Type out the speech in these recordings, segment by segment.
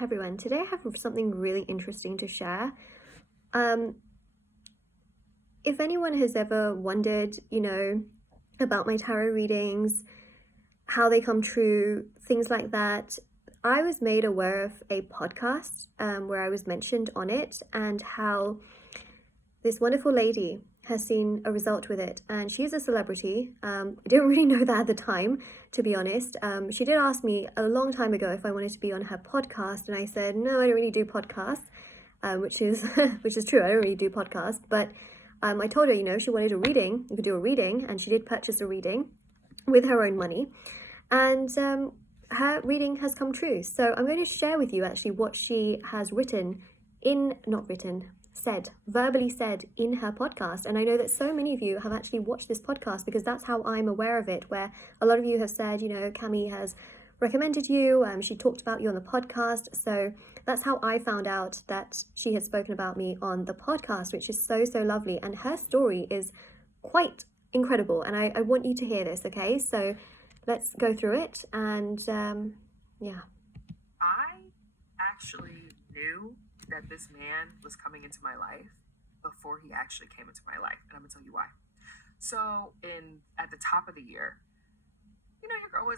Hi everyone, today I have something really interesting to share. If anyone has ever wondered, about my tarot readings, how they come true, things like that, I was made aware of a podcast where I was mentioned on it, and how this wonderful lady has seen a result with it, and she is a celebrity. I didn't really know that at the time, to be honest. She did ask me a long time ago if I wanted to be on her podcast, and I said no, I don't really do podcasts, which is which is true. I don't really do podcasts, but I told her, she wanted a reading. We could do a reading, and she did purchase a reading with her own money, and her reading has come true. So I'm going to share with you actually what she has verbally said in her podcast. And I know that so many of you have actually watched this podcast, because that's how I'm aware of it, where a lot of you have said, Kamie has recommended you, she talked about you on the podcast. So that's how I found out that she had spoken about me on the podcast, which is so, so lovely. And her story is quite incredible, and I want you to hear this, okay? So let's go through it, and yeah. I actually knew that this man was coming into my life before he actually came into my life, and I'm gonna tell you why. So at the top of the year, your girl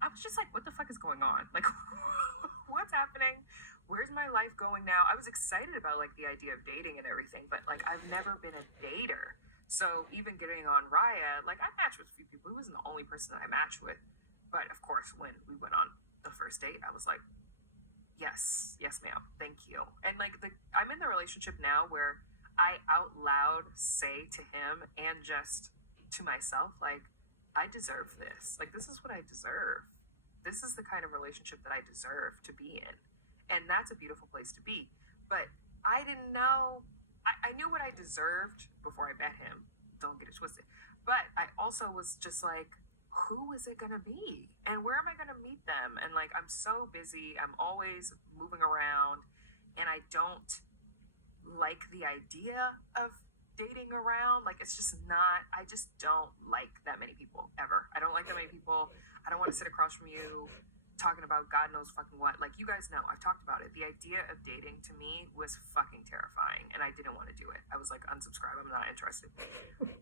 I was just like, what the fuck is going on? Like, what's happening? Where's my life going now? I was excited about like the idea of dating and everything, but like I've never been a dater. So even getting on Raya, like I matched with a few people. He wasn't the only person that I matched with. But of course, when we went on the first date, I was like, yes, ma'am, thank you. And like I'm in the relationship now where I out loud say to him and just to myself, like, I deserve this. Like, this is what I deserve. This is the kind of relationship that I deserve to be in. And that's a beautiful place to be. But I didn't know, I knew what I deserved before I met him. Don't get it twisted. But I also was just like, who is it going to be? And where am I going to meet them? And like, I'm so busy. I'm always moving around. And I don't like the idea of dating around. Like, it's just not, I just don't like that many people ever. I don't like that many people. I don't want to sit across from you talking about God knows fucking what. Like, you guys know, I've talked about it. The idea of dating to me was fucking terrifying, and I didn't want to do it. I was like, unsubscribe, I'm not interested.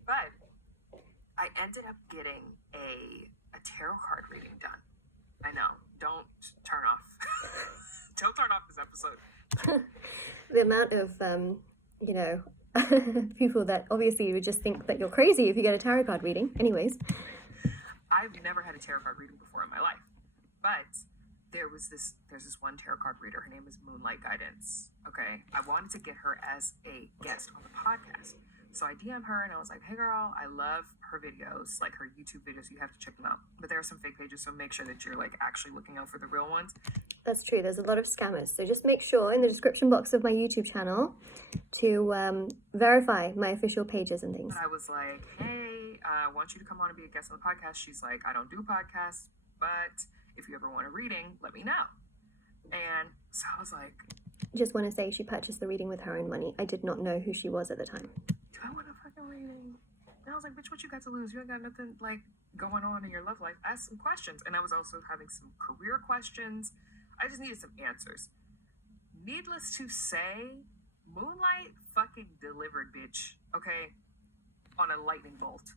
But I ended up getting a tarot card reading done. I know, don't turn off. Don't turn off this episode. The amount of people that obviously would just think that you're crazy if you get a tarot card reading. Anyways, I've never had a tarot card reading before in my life, but there's this one tarot card reader. Her name is Moonlight Guidance. Okay, I wanted to get her as a guest on the podcast, so I DM her and I was like, hey girl, I love her videos, like her YouTube videos. You have to check them out. But there are some fake pages, so make sure that you're like actually looking out for the real ones. That's true. There's a lot of scammers. So just make sure in the description box of my YouTube channel to verify my official pages and things. I was like, hey, I want you to come on and be a guest on the podcast. She's like, I don't do podcasts, but if you ever want a reading, let me know. And so I was like, just want to say she purchased the reading with her own money. I did not know who she was at the time. Do I want a fucking reading? And I was like, bitch, what you got to lose? You ain't got nothing like going on in your love life. Ask some questions. And I was also having some career questions. I just needed some answers. Needless to say, Moonlight fucking delivered, bitch. Okay? On a lightning bolt.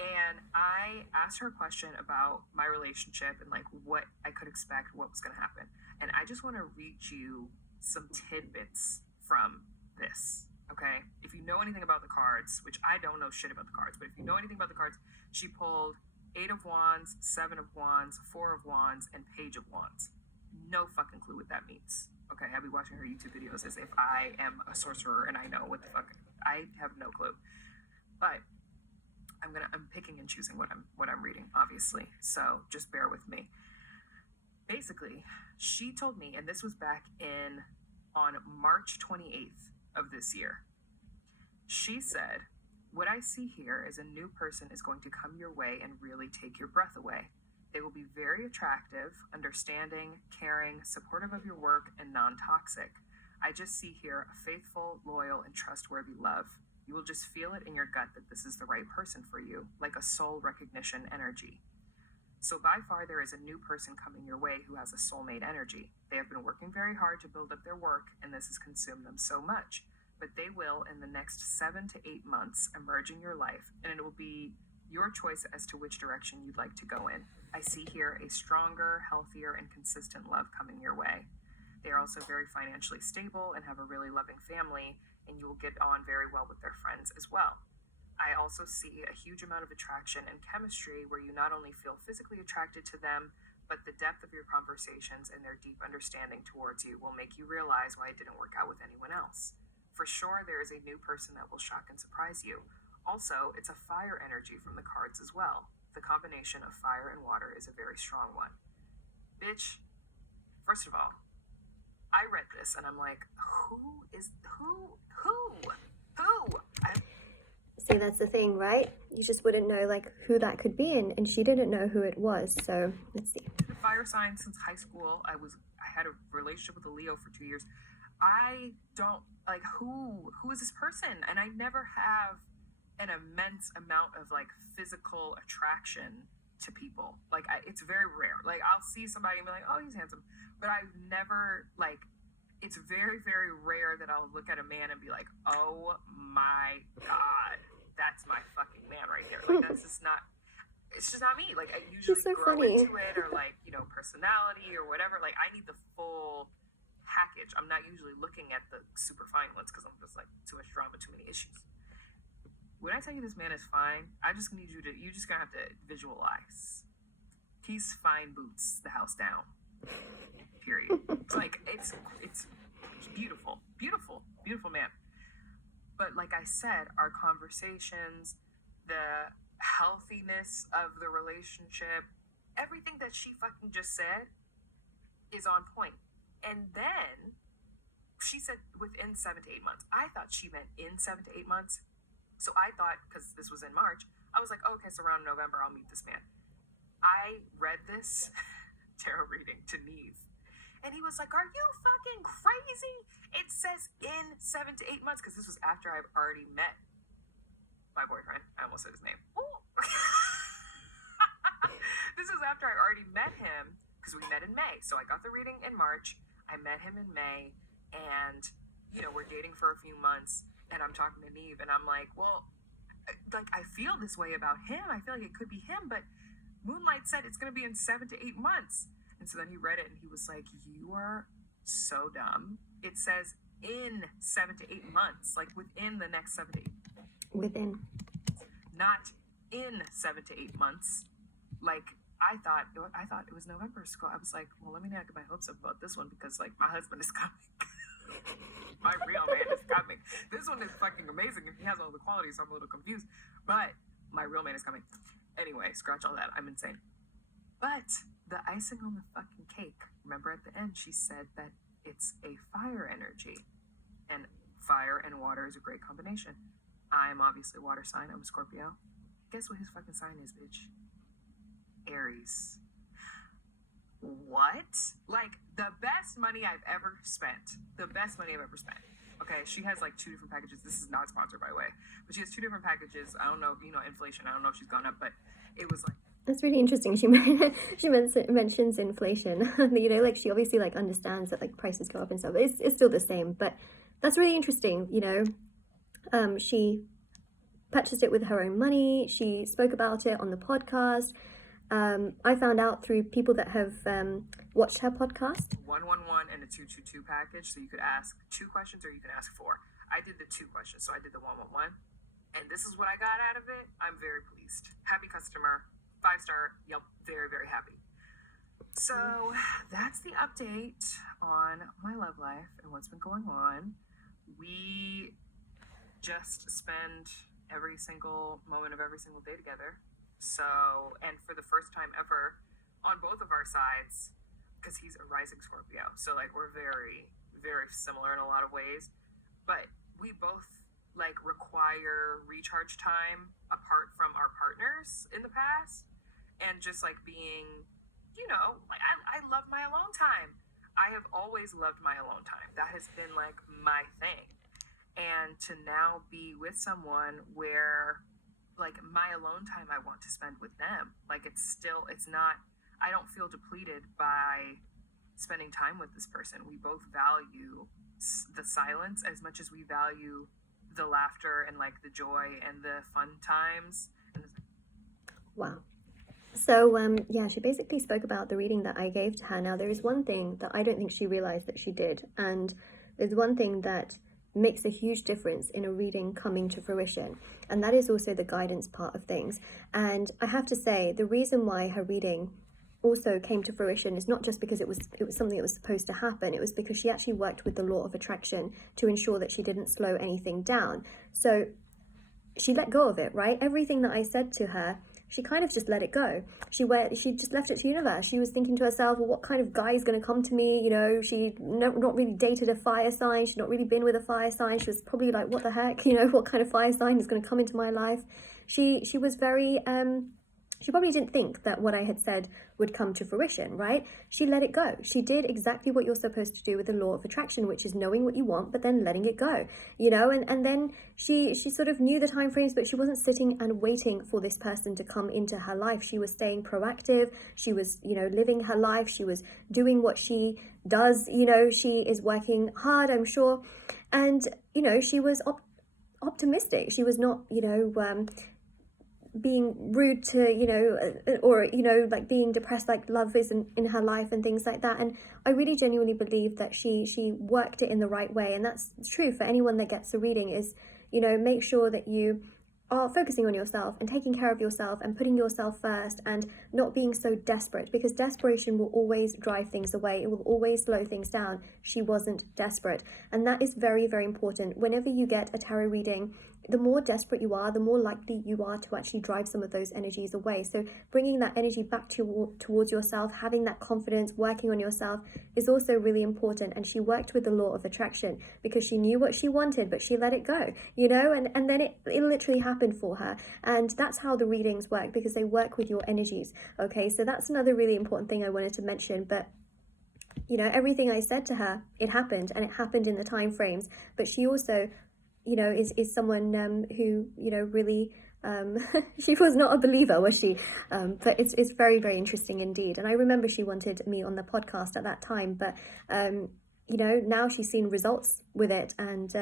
And I asked her a question about my relationship and like what I could expect, what was going to happen. And I just want to read you some tidbits from this. Okay? If you know anything about the cards, which I don't know shit about the cards, but if you know anything about the cards, she pulled 8 of Wands, 7 of Wands, 4 of Wands, and Page of Wands. No fucking clue what that means. Okay, I'll be watching her YouTube videos as if I am a sorcerer and I know what the fuck. I have no clue. But I'm picking and choosing what I'm reading, obviously. So just bear with me. Basically, she told me, and this was back on March 28th of this year. She said, what I see here is a new person is going to come your way and really take your breath away. They will be very attractive, understanding, caring, supportive of your work, and non-toxic. I just see here a faithful, loyal, and trustworthy love. You will just feel it in your gut that this is the right person for you, like a soul recognition energy. So by far, there is a new person coming your way who has a soulmate energy. They have been working very hard to build up their work, and this has consumed them so much. But they will, in the next 7 to 8 months, emerge in your life, and it will be your choice as to which direction you'd like to go in. I see here a stronger, healthier, and consistent love coming your way. They are also very financially stable and have a really loving family, and you will get on very well with their friends as well. I also see a huge amount of attraction and chemistry where you not only feel physically attracted to them, but the depth of your conversations and their deep understanding towards you will make you realize why it didn't work out with anyone else. For sure, there is a new person that will shock and surprise you. Also, it's a fire energy from the cards as well. The combination of fire and water is a very strong one. Bitch, first of all, I read this and I'm like, who? See, that's the thing, right? You just wouldn't know like who that could be, and she didn't know who it was. So let's see. The fire sign since high school. I had a relationship with a Leo for 2 years. I don't like who is this person? And I never have an immense amount of like physical attraction to people. Like it's very rare. Like I'll see somebody and be like, oh, he's handsome, but I've never like. It's very, very rare that I'll look at a man and be like, oh my God, that's my fucking man right there. Like, that's just not, it's just not me. Like, I usually so grow funny. into it, or like, you know, personality or whatever. Like, I need the full package. I'm not usually looking at the super fine ones because I'm just like, too much drama, too many issues. When I tell you this man is fine, I just need you just gonna have to visualize. He's fine boots the house down. Period. It's like it's beautiful, beautiful man. But like I said, our conversations, the healthiness of the relationship, everything that she fucking just said is on point. And then she said within 7 to 8 months. I thought she meant in 7 to 8 months. So I thought, because this was in March, I was like, oh, okay, so around November I'll meet this man. I read this tarot reading to Neve, and he was like, are you fucking crazy? It says in 7 to 8 months, because this was after I've already met my boyfriend. I almost said his name. This is after I already met him, because we met in May. So I got the reading in March. I met him in May, and, you know, we're dating for a few months, and I'm talking to Neve, and I'm like, well, like, I feel this way about him. I feel like it could be him, but Moonlight said it's going to be in 7 to 8 months. And so then he read it and he was like, you are so dumb. It says in 7 to 8 months, like within the next 7 to 8. Within. Not in 7 to 8 months. Like I thought it was November. So I was like, well, let me not get my hopes up about this one because like my husband is coming. My real man is coming. This one is fucking amazing and he has all the qualities, so I'm a little confused. But my real man is coming. Anyway, scratch all that. I'm insane. But the icing on the fucking cake, remember at the end, she said that it's a fire energy. And fire and water is a great combination. I'm obviously a water sign. I'm a Scorpio. Guess what his fucking sign is, bitch? Aries. What? Like, the best money I've ever spent. The best money I've ever spent. Okay, she has like 2 different packages. This is not sponsored, by the way. But she has 2 different packages. I don't know, you know, inflation. I don't know if she's gone up, but it was like... That's really interesting. She mentions inflation. You know, like she obviously like understands that like prices go up and stuff. But it's still the same. But that's really interesting. You know, she purchased it with her own money. She spoke about it on the podcast. I found out through people that have watched her podcast. 111 and a 222 package, so you could ask 2 questions or you could ask 4. I did the 2 questions, so I did the 111, and this is what I got out of it. I'm very pleased. Happy customer, 5-star. Yep, very, very happy. So that's the update on my love life and what's been going on. We just spend every single moment of every single day together. So, and for the first time ever on both of our sides, because he's a rising Scorpio. So like we're very, very similar in a lot of ways, but we both like require recharge time apart from our partners in the past. And just like being, you know, like I love my alone time. I have always loved my alone time. That has been like my thing. And to now be with someone where like my alone time I want to spend with them. Like it's not, I don't feel depleted by spending time with this person. We both value the silence as much as we value the laughter and like the joy and the fun times. Wow. So yeah, she basically spoke about the reading that I gave to her. Now there is one thing that I don't think she realized that she did, and there's one thing that makes a huge difference in a reading coming to fruition, and that is also the guidance part of things. And I have to say, the reason why her reading also came to fruition is not just because it was something that was supposed to happen. It was because she actually worked with the law of attraction to ensure that she didn't slow anything down. So she let go of it, right? Everything that I said to her, she kind of just let it go. She just left it to the universe. She was thinking to herself, well, what kind of guy is going to come to me? You know, she not really dated a fire sign. She'd not really been with a fire sign. She was probably like, what the heck? You know, what kind of fire sign is going to come into my life? She was very she probably didn't think that what I had said would come to fruition, right? She let it go. She did exactly what you're supposed to do with the law of attraction, which is knowing what you want, but then letting it go, you know? And then she sort of knew the time frames, but she wasn't sitting and waiting for this person to come into her life. She was staying proactive. She was, you know, living her life. She was doing what she does, you know, she is working hard, I'm sure. And, you know, she was optimistic. She was not, you know, being rude to, you know, or, you know, like being depressed, like love isn't in her life and things like that. And I really genuinely believe that she worked it in the right way. And that's true for anyone that gets a reading is, you know, make sure that you are focusing on yourself and taking care of yourself and putting yourself first and not being so desperate, because desperation will always drive things away. It will always slow things down. She wasn't desperate. And that is very, very important. Whenever you get a tarot reading, the more desperate you are, the more likely you are to actually drive some of those energies away. So bringing that energy back towards yourself, having that confidence, working on yourself is also really important. And she worked with the law of attraction because she knew what she wanted, but she let it go, you know, and then it literally happened for her. And that's how the readings work, because they work with your energies. Okay, so that's another really important thing I wanted to mention. But you know, everything I said to her, it happened, and it happened in the time frames. But she also, you know, is someone who, you know, really she was not a believer, was she? But it's very, very interesting indeed. And I remember she wanted me on the podcast at that time, but you know, now she's seen results with it, and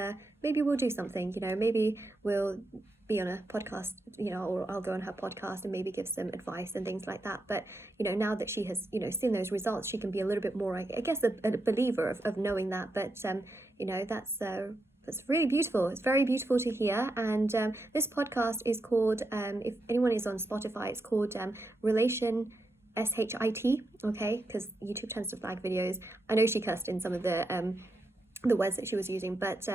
maybe we'll do something, you know, maybe we'll be on a podcast, you know, or I'll go on her podcast and maybe give some advice and things like that. But you know, now that she has, you know, seen those results, she can be a little bit more, I guess, a believer of knowing that. But you know, that's really beautiful. It's very beautiful to hear. And this podcast is called, if anyone is on Spotify, it's called Relation SHIT, okay, because YouTube tends to flag videos. I know she cussed in some of the words that she was using, but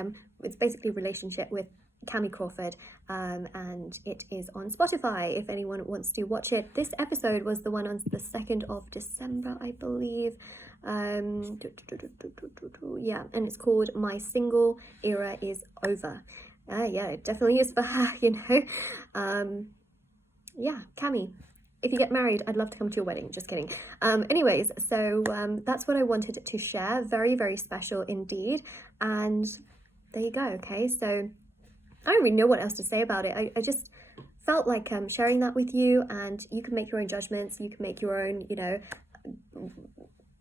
it's basically relationship with Kamie Crawford, and it is on Spotify if anyone wants to watch it. This episode was the one on the 2nd of December, I believe. Yeah, and it's called My Single Era Is Over. Yeah, it definitely is for her, you know. Yeah, Kamie, if you get married, I'd love to come to your wedding. Just kidding. Anyways, so that's what I wanted to share. Very, very special indeed. And there you go. Okay, so I don't really know what else to say about it. I just felt like sharing that with you, and you can make your own judgments. You can make your own, you know,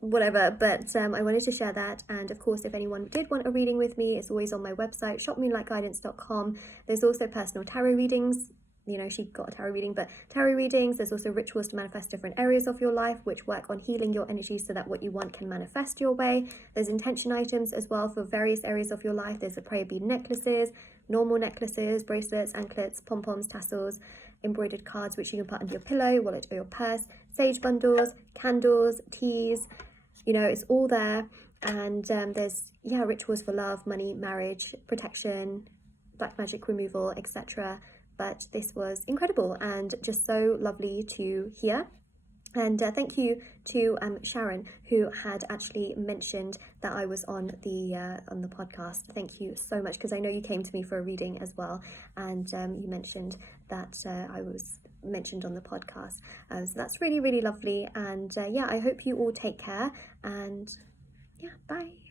whatever, but I wanted to share that. And of course, if anyone did want a reading with me, it's always on my website, shopmoonlightguidance.com. There's also personal tarot readings. You know, she got a tarot reading, but tarot readings, there's also rituals to manifest different areas of your life, which work on healing your energy so that what you want can manifest your way. There's intention items as well for various areas of your life. There's the prayer bead necklaces, normal necklaces, bracelets, anklets, pom-poms, tassels, embroidered cards, which you can put under your pillow, wallet, or your purse, sage bundles, candles, teas, you know, it's all there. And there's, yeah, rituals for love, money, marriage, protection, black magic removal, etc. But this was incredible and just so lovely to hear. And thank you to Sharon, who had actually mentioned that I was on the podcast. Thank you so much, because I know you came to me for a reading as well, and you mentioned that I was mentioned on the podcast. So that's really, really lovely. And yeah, I hope you all take care. And yeah, bye.